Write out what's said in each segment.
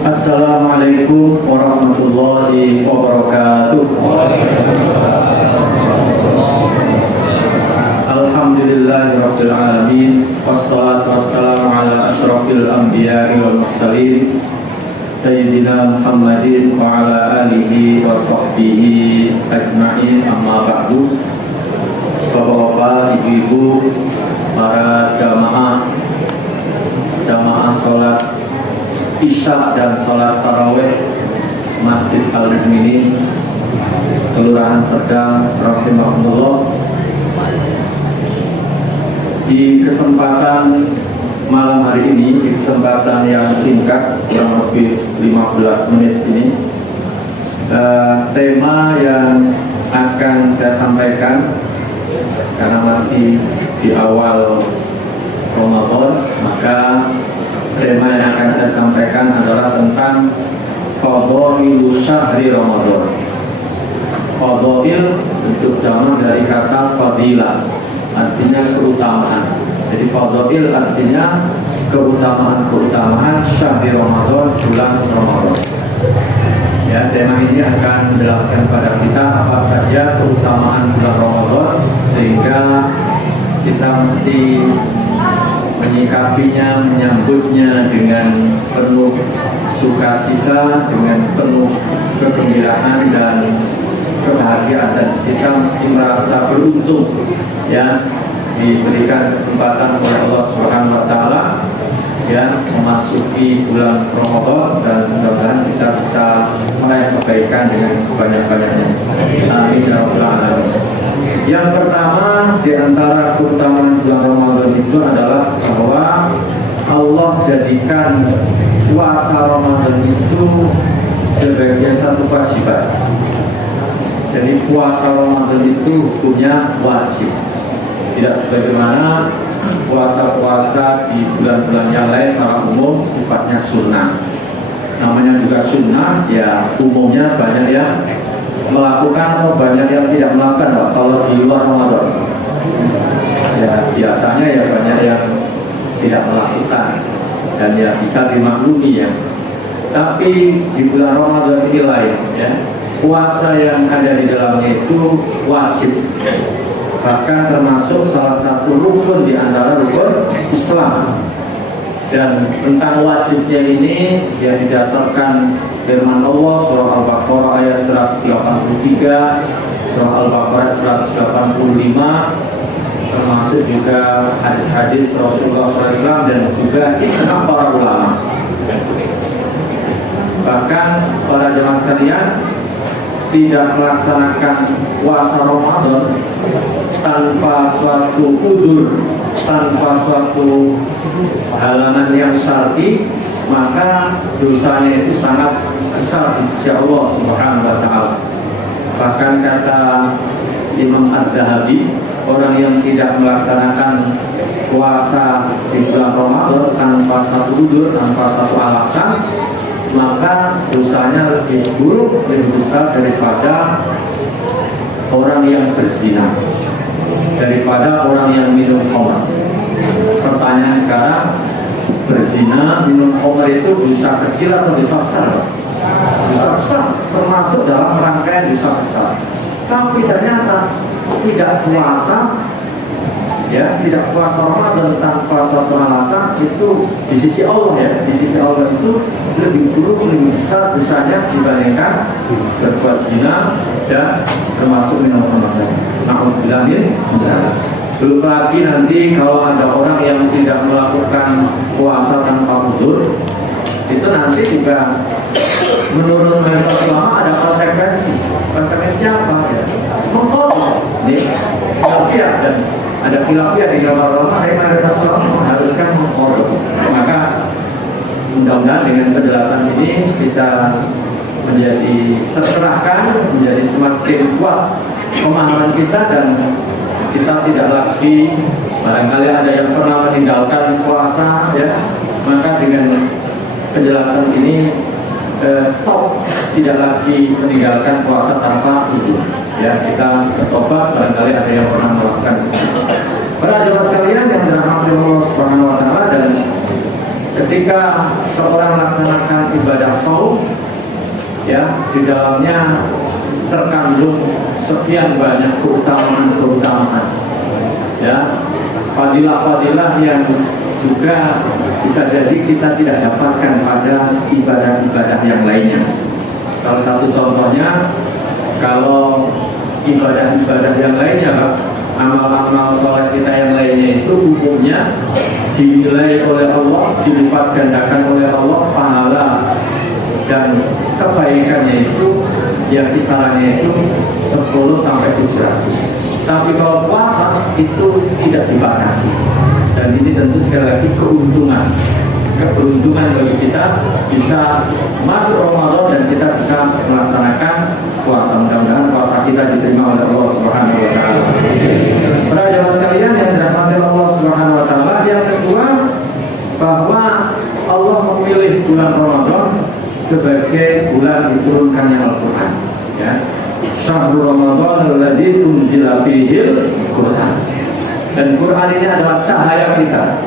Assalamualaikum warahmatullahi wabarakatuh. Alhamdulillahirabbil alamin, wassalatu wassalamu ala asyrafil anbiya'i wal mursalin sayyidina Muhammadin wa ala alihi wa sahbihi ajma'in, amma ba'du. Bapak-bapak, ibu-ibu, para jamaah sholat Isya dan sholat tarawih Masjid Al-Mukminin Kelurahan Serdang rahimahullah. Di kesempatan malam hari ini, di kesempatan yang singkat kurang lebih 15 menit ini, tema yang akan saya sampaikan karena masih di awal Ramadan, maka tema yang akan saya sampaikan adalah tentang Fadha'ilu Syahri Ramadan. Fadha'il bentuk jamak dari kata fadilah, artinya keutamaan. Jadi fadha'il artinya keutamaan Syahri Ramadan, bulan Ramadan. Ya, tema ini akan menjelaskan pada kita apa saja keutamaan bulan Ramadan, sehingga kita mesti menyikapinya, menyambutnya dengan penuh sukacita, dengan penuh kegembiraan dan kebahagiaan, dan kita mesti merasa beruntung ya diberikan kesempatan oleh Allah Subhanahu wa taala ya memasuki bulan Ramadan, dan mudah-mudahan kita bisa meraih kebaikan dengan sebanyak-banyaknya. Amin ya rabbal alamin. Yang pertama di antara keutamaan bulan Ramadan itu adalah bahwa Allah jadikan puasa Ramadan itu sebagai satu kewajiban. Jadi puasa Ramadan itu hukumnya wajib, tidak sebagaimana puasa-puasa di bulan-bulan yang lain secara umum sifatnya sunnah. Namanya juga sunnah, ya umumnya banyak yang melakukan atau banyak yang tidak melakukan. Pak, kalau di luar Ramadan ya biasanya ya banyak yang tidak melakukan dan ya bisa dimaklumi ya. Tapi di bulan Ramadan ini lain ya. Puasa yang ada di dalamnya itu wajib, bahkan termasuk salah satu rukun di antara rukun Islam. Dan tentang wajibnya ini ya didasarkan firman Allah surah Al-Baqarah ayat 183, surah Al-Baqarah 185, termasuk juga hadis-hadis Rasulullah SAW dan juga ijma para ulama. Bahkan para jemaah sekalian, tidak melaksanakan puasa Ramadan tanpa suatu udzur, tanpa suatu halangan yang syar'i, maka dosanya itu sangat besar di sisi Allah Subhanahu wa taala. Bahkan kata Imam Ad-Dahabi, orang yang tidak melaksanakan puasa di bulan Ramadan tanpa satu udzur, tanpa satu alasan, maka dosanya lebih buruk, lebih besar daripada orang yang berzina, daripada orang yang minum khamr. Pertanyaan sekarang, berzina, minum khamr itu dosa kecil atau dosa besar? Dosa besar, termasuk dalam rangkaian dosa besar. Tapi ternyata tidak puasa, ya tidak puasa Ramadan tanpa suatu alasan, itu di sisi Allah ya, di sisi Allah itu lebih buruk, lebih besar dosanya dibandingkan berbuat zina dan termasuk minum khamr. Na'udzubillah. Belum lagi nanti kalau ada orang yang tidak melakukan puasa tanpa udzur, itu nanti juga menurut mayoritas ulama ada konsekuensi. Konsekuensi apa ya? Mengkodok nih khilafiyah, dan ada khilafiyah di kalangan ulama, mayoritas ulama mengharuskan mengkodok. Maka mudah-mudahan dengan penjelasan ini kita menjadi tercerahkan, menjadi semakin kuat pemahaman kita, dan kita tidak lagi, barangkali ada yang pernah meninggalkan puasa ya, maka dengan penjelasan ini stop, tidak lagi meninggalkan puasa tanpa udzur ya. Kita bertobat, barangkali ada yang pernah melakukan. Para jemaah sekalian yang dirahmati Allah Subhanahu wa taala, dan ketika seorang melaksanakan ibadah saum, ya, di dalamnya terkandung sekian banyak keutamaan, ya, fadilah-fadilah yang juga bisa jadi kita tidak dapatkan pada ibadah-ibadah yang lainnya. Salah satu contohnya, kalau ibadah-ibadah yang lainnya, Pak, amal-amal sholat kita yang lainnya itu hukumnya dinilai oleh Allah, dilipat gandakan oleh Allah pahala dan kebaikannya itu yang kisarannya itu 10 sampai 700. Tapi kalau puasa itu tidak dibatasi. Dan ini tentu sekali lagi keberuntungan bagi kita bisa masuk Ramadan dan kita bisa melaksanakan puasa. Mudah-mudahan puasa kita diterima oleh Allah Subhanahu wa taala. Para jemaah sekalian yang dirahmati Allah Subhanahu wa taala, yang kedua bahwa Allah memilih bulan Ramadan sebagai bulan diturunkannya Al-Qur'an, ya. Syahrul Ramadan alladzi unzila fihil Qur'an. Dan Quran ini adalah cahaya kita,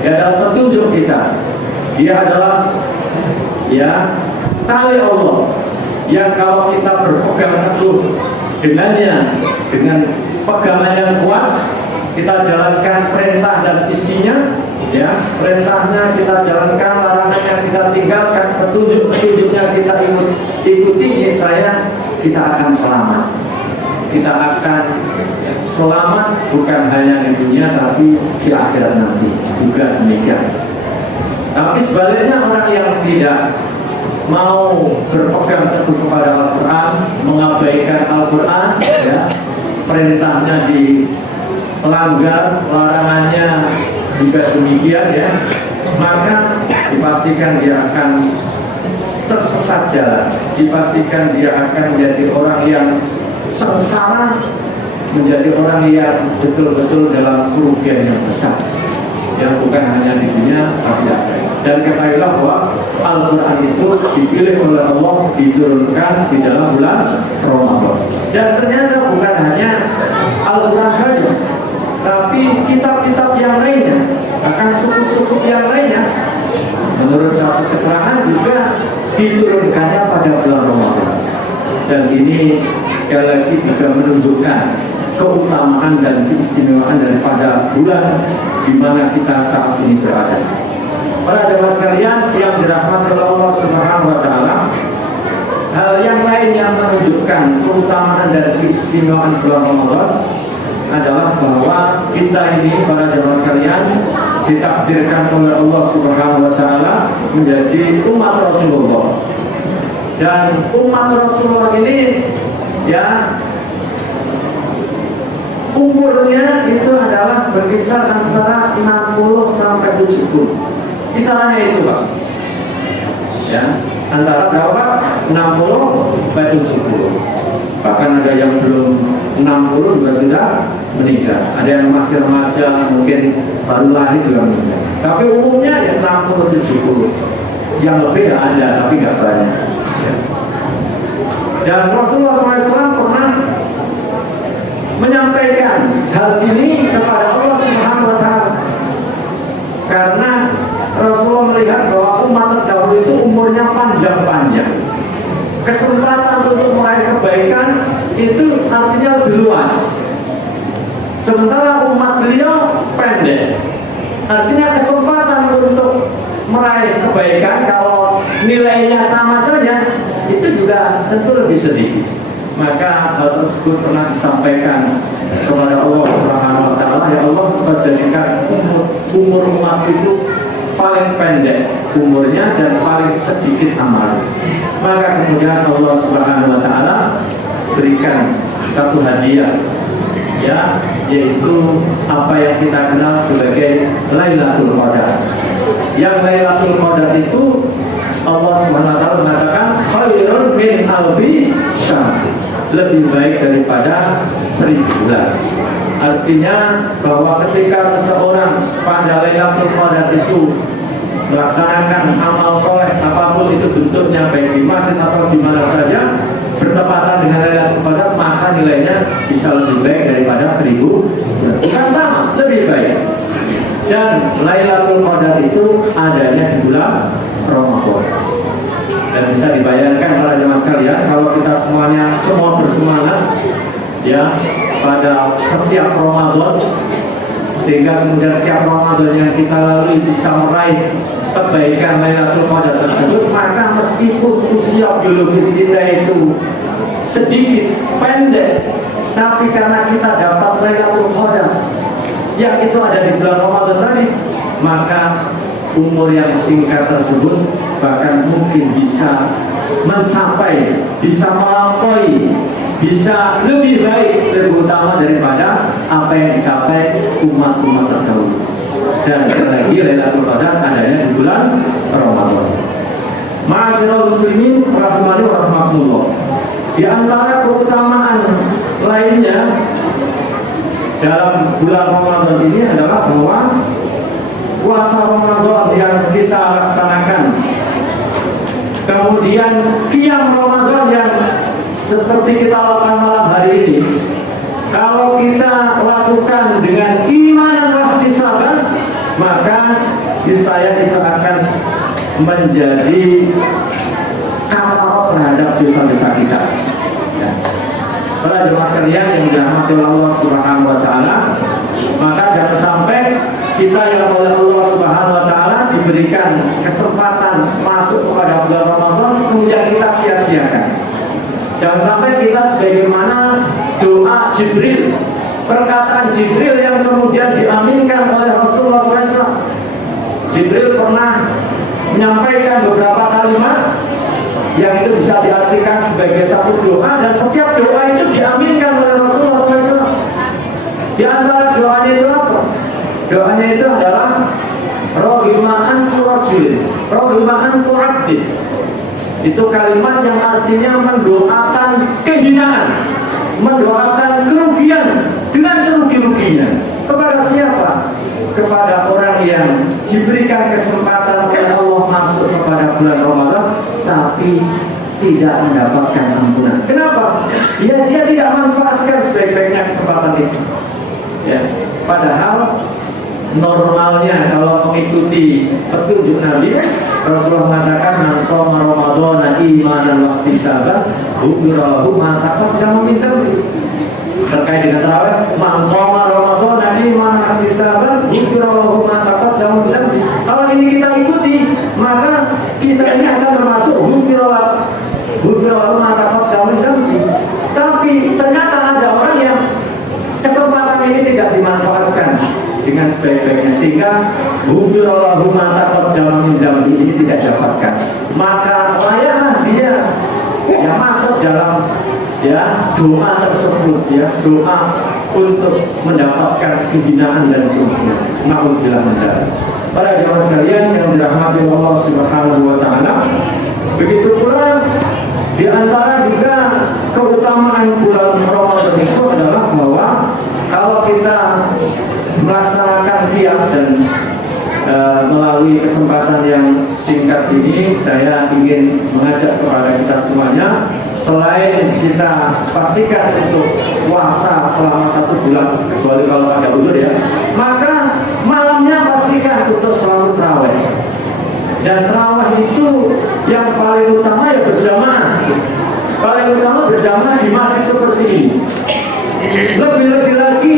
dia adalah petunjuk kita, dia adalah, ya, tali Allah yang kalau kita berpegang teguh dengannya, dengan pegangan yang kuat, kita jalankan perintah dan isinya, ya, perintahnya kita jalankan, larangannya kita tinggalkan, petunjuk-petunjuknya kita ikuti, niscaya kita akan selamat. Kita akan selamat bukan hanya di dunia tapi di akhirat nanti juga demikian. Tapi sebaliknya orang yang tidak mau berpegang teguh kepada Al-Quran, mengabaikan Al-Quran, ya, perintahnya dilanggar, larangannya juga demikian, ya, maka dipastikan dia akan tersesat jalan, dipastikan dia akan menjadi orang yang sengsara, menjadi orang yang betul-betul dalam kerugian yang besar, yang bukan hanya di dunia tapi akhirat. Dan ketahuilah bahwa Al-Quran itu dipilih oleh Allah, diturunkan di dalam bulan Ramadan. Dan ternyata bukan hanya Al-Quran saja, tapi kitab-kitab yang lainnya, bahkan suku-suku yang lainnya, menurut satu keterangan juga diturunkannya pada bulan Ramadan. Dan ini sekali lagi juga menunjukkan keutamaan dan keistimewaan daripada bulan di mana kita saat ini berada. Para jemaah sekalian yang dirahmati oleh Allah Subhanahu wa taala, hal yang lain yang menunjukkan keutamaan dan keistimewaan bulan Ramadan adalah bahwa kita ini, para jemaah sekalian, ditakdirkan oleh Allah Subhanahu wa taala menjadi umat Rasulullah. Dan umat Rasulullah ini, ya, umurnya itu adalah berkisar antara 60 sampai 70. Kisarannya itu, Pak, ya, antara berapa? 60 sampai 70. Bahkan ada yang belum 60 juga sudah meninggal. Ada yang masih remaja, mungkin baru lahir juga meninggal. Tapi umumnya ya 60-70. Yang lebih ada, tapi nggak banyak. Dan Rasulullah SAW pernah menyampaikan hal ini kepada Allah Subhanahu wa taala. Karena Rasulullah melihat bahwa umat terdahulu itu umurnya panjang-panjang. Kesempatan untuk meraih kebaikan itu artinya lebih luas. Sementara umat beliau pendek. Artinya kesempatan untuk meraih kebaikan kalau nilainya sama saja itu juga tentu lebih sedikit. Maka hal tersebut pernah disampaikan kepada Allah Subhanahu wa taala, ya Allah, jadikan umur umat itu paling pendek umurnya dan paling sedikit amal. Maka kemudian Allah Subhanahu wa taala berikan satu hadiah, ya, yaitu apa yang kita kenal sebagai Lailatul Qadar. Yang Lailatul Qadar itu Allah Subhanahu wa taala mengatakan khairun min alfi syahr, lebih baik daripada 1000 bulan. Artinya bahwa ketika seseorang pada Lailatul Qadar itu melaksanakan amal soleh apapun itu bentuknya, baik di masjid atau di mana saja, bertepatan dengan Lailatul Qadar, maka nilainya bisa lebih baik daripada 1000. Bukan sama, lebih baik. Dan Lailatul Qadar itu adanya di bulan bisa dibayangkan para jemaah sekalian kalau kita semua bersemangat ya pada setiap Ramadan, sehingga kemudian setiap Ramadan yang kita lalui bisa meraih kebaikan Lailatul Qadar tersebut, maka meskipun usia biologis kita itu sedikit pendek, tapi karena kita dapat Lailatul Qadar yang itu ada di bulan Ramadan tadi, maka umur yang singkat tersebut bahkan mungkin bisa mencapai, bisa melampaui, bisa lebih baik, lebih utama daripada apa yang dicapai umat-umat terdahulu. Dan sekali lagi Lailatul Qadar adanya di bulan Ramadan. Ma'asyiral muslimin rahimani wa rahmatullah. Di antara keutamaan lainnya dalam bulan Ramadan ini adalah bahwa puasa Ramadan yang kita laksanakan, kemudian qiyam Ramadan yang seperti kita lakukan malam hari ini, kalau kita lakukan dengan iman dan ihtisaban, maka niscaya itu akan menjadi kafarat terhadap dosa-dosa kita. Ya. Para jemaah sekalian yang dirahmati Allah Subhanahu wa taala, maka jangan sampai kita yang oleh Allah Subhanahu wa taala diberikan kesempatan masuk kepada bulan Ramadan kemudian kita sia-siakan. Jangan sampai kita sebagaimana doa Jibril, perkataan Jibril yang kemudian diaminkan oleh Rasulullah SAW. Jibril pernah menyampaikan beberapa kalimat yang itu bisa diartikan sebagai satu doa, dan setiap doa itu diaminkan oleh Rasulullah SAW. Di antara doanya itu apa? Doanya itu adalah rohima'an turajil, rohima'an turabdid. Itu kalimat yang artinya mendoakan kehinaan, mendoakan kerugian dengan serugi-ruginya. Kepada siapa? Kepada orang yang diberikan kesempatan oleh Allah masuk kepada bulan Ramadan tapi tidak mendapatkan ampunan. Kenapa? Dia tidak manfaatkan sebaik-baiknya kesempatan itu. Ya. Padahal normalnya kalau mengikuti petunjuk Nabi, Rasulullah mengatakan man shoma Ramadhana imanan wa ihtisaban ghufira lahu ma taqaddama min dhanbi. Terkait dengan tarawih, man shoma Ramadhana imanan wa ihtisaban ghufira lahu ma taqaddama min dhanbi. Kalau ini kita ikuti, maka kita ini akan termasuk ghufira lahu ma taqaddama min dhanbi. Tapi ternyata ada orang yang kesempatan ini tidak dimanfaatkan dengan sebaik-baiknya, sehingga ghufirallahu ma taqaddama min dhanbi ini tidak dapatkan. Maka layaklah dia yang masuk dalam doa tersebut, doa untuk mendapatkan kehinaan dan kerugian. Na'udzubillah min dzalik. Para jemaah sekalian yang dirahmati Allah Subhanahu wa taala, begitu pula di antara juga keutamaan bulan Ramadan itu adalah bahwa kalau kita melaksanakan qiyam dan melalui kesempatan yang singkat ini, saya ingin mengajak kepada kita semuanya, selain kita pastikan untuk puasa selama 1 bulan, kecuali kalau ada udzur ya, maka malamnya pastikan untuk selalu tarawih. Dan tarawih itu yang paling utama ya berjamaah. Paling utama berjamaah di masjid seperti ini. Lebih-lebih lagi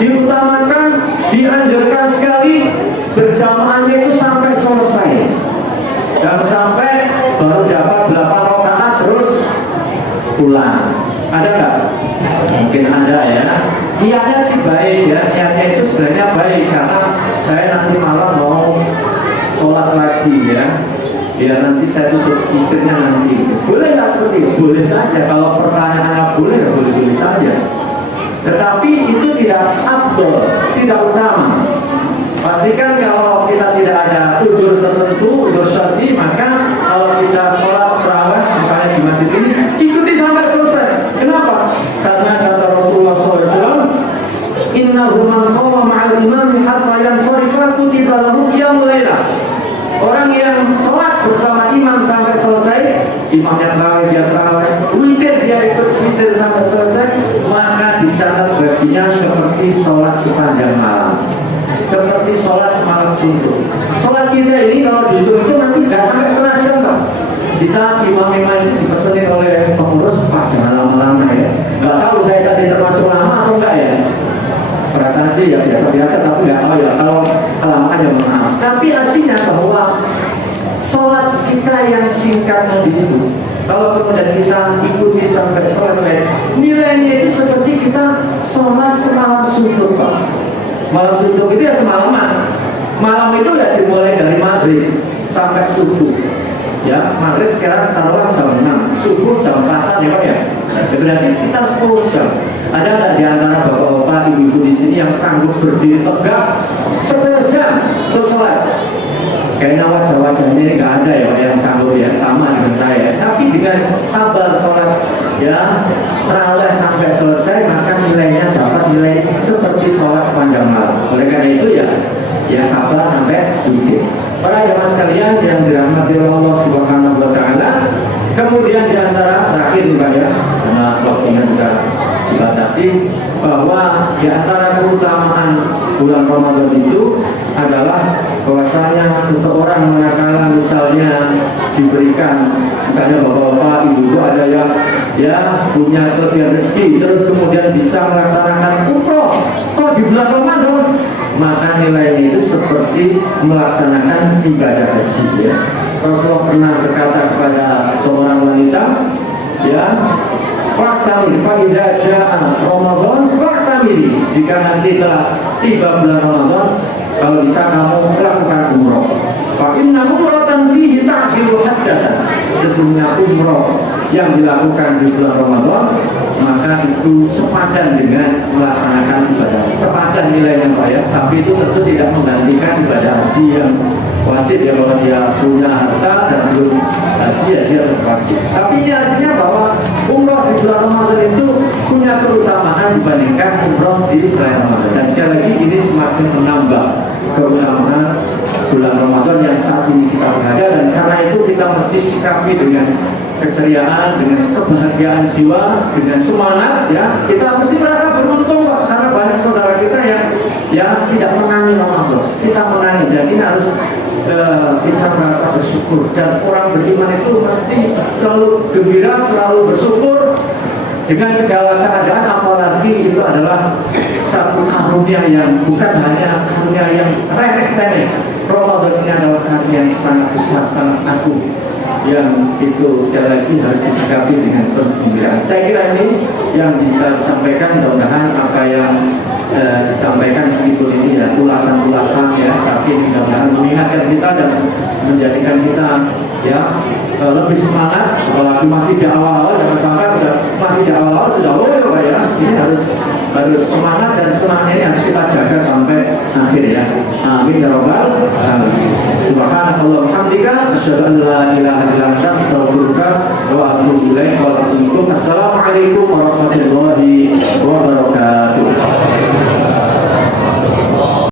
diutamakan, dianjurkan sekali berjamaahnya itu sampai selesai. Jangan sampai baru dapat 8 rakaat terus pulang. Ada nggak? Mungkin ada ya. Niatnya sih baik ya, niatnya itu sebenarnya baik karena saya nanti malam mau sholat lagi ya. Ya nanti saya tutup pikirnya nanti. Boleh nggak seperti itu? Boleh saja. Kalau pertanyaannya boleh ya boleh-boleh saja. Tetapi itu tidak afdol, tidak utama. Pastikan kalau kita tidak ada udzur tertentu, udzur syar'i, maka kalau kita sholat tarawih misalnya di masjid ini, ikuti sampai selesai. Kenapa? Karena kata Rasulullah SAW, innahu man qama ma'al imam hatta yansarifa kutiba lahu qiyamul lailah. Orang yang sholat bersama imam sampai selesai, imam yang tarawih dia tarawih, witir dia ikut witir sampai selesai, maka dicatat baginya seperti sholat sepanjang malam, seperti sholat semalam suntuk. Sholat kita ini kalau dihitung itu nanti nggak sampai setengah jam, Pak. Kita imam-imam itu dipesenin oleh pengurus, Pak jangan lama-lama ya. Nggak tahu saya tadi termasuk lama atau enggak ya. Perasaan sih ya biasa-biasa, tapi nggak tahu ya kalau kelamaan ya maaf. Tapi artinya bahwa sholat kita yang singkat tadi itu, kalau kemudian kita ikuti sampai selesai, nilainya itu seperti kita sholat semalam suntuk, Pak. Semalam suntuk itu ya semalaman. Malam itu ya dimulai dari maghrib sampai subuh. Ya, maghrib sekarang taruhlah jam 6, subuh jam 4 ya Pak ya. Berarti sekitar 10 jam. Ada nggak di antara bapak-bapak, ibu-ibu di sini yang sanggup berdiri tegak 10 jam untuk sholat? Kayaknya wajah-wajahnya ini nggak ada ya yang sanggup ya, sama dengan saya. Tapi dengan sabar sholat ya, terawih sampai selesai, maka nilainya dapat nilai seperti sholat panjang malam. Oleh karena itu ya sabar sampai dikit. Para jamaah sekalian yang dirahmati Allah Subhanahu wa taala. Kemudian di antara terakhir juga ya, karena waktunya juga dibatasi, bahwa di antara keutamaan bulan Ramadan itu adalah bahwasanya seseorang manakala misalnya diberikan, misalnya bapak-bapak, ibu-ibu ada yang ya punya kelebihan rezeki, terus kemudian bisa melaksanakan umroh di bulan Ramadan, maka nilainya itu seperti melaksanakan ibadah haji ya. Rasulullah pernah berkata kepada seorang wanita ya, faktamil faidah ja'a Ramadan faktamil, jika nanti telah tiba bulan Ramadan, kalau bisa kamu lakukan umroh. Fa inna umratan fihi ta'jilu hajjatan, sesungguhnya umroh yang dilakukan di bulan Ramadan maka itu sepadan dengan melaksanakan ibadah, sepadan nilainya Pak ya. Tapi itu tentu tidak menggantikan ibadah haji yang wajib ya, kalau dia punya harta dan belum haji ya dia berwajib. Tapi ini artinya bahwa umroh di bulan Ramadan itu punya keutamaan dibandingkan umroh di selain Ramadan. Dan sekali lagi ini semakin menambah keutamaan bulan Ramadan yang saat ini kita berada, dan karena itu kita mesti sikapi dengan keceriaan, dengan kebahagiaan jiwa, dengan semangat ya. Kita mesti merasa beruntung Pak, karena banyak saudara kita yang tidak menangi Ramadan. Kita menangi, dan ini harus kita merasa bersyukur. Dan orang beriman itu mesti selalu gembira, selalu bersyukur dengan segala keadaan, apalagi itu adalah satu karunia yang bukan hanya karunia yang remeh-temeh. Ramadan ini adalah karunia yang sangat besar, sangat agung, yang itu sekali lagi harus disikapi dengan penggembiraan. Saya kira ini yang bisa disampaikan, mudah-mudahan apa yang disampaikan meskipun ini ya ulasan-ulasan ya, tapi mudah-mudahan mengingatkan kita dan menjadikan kita ya lebih semangat, apalagi masih di awal-awal. Jangan sampai masih di awal-awal sudah Pak ya. Ini harus semangat, dan semangat ini harus kita jaga sampai akhir ya. Amin ya rabbal alamin. Subhanallah hamdika asyhadu an la ilaha illa anta astaghfiruka wa atubu ilaik. Assalamualaikum warahmatullahi wabarakatuh.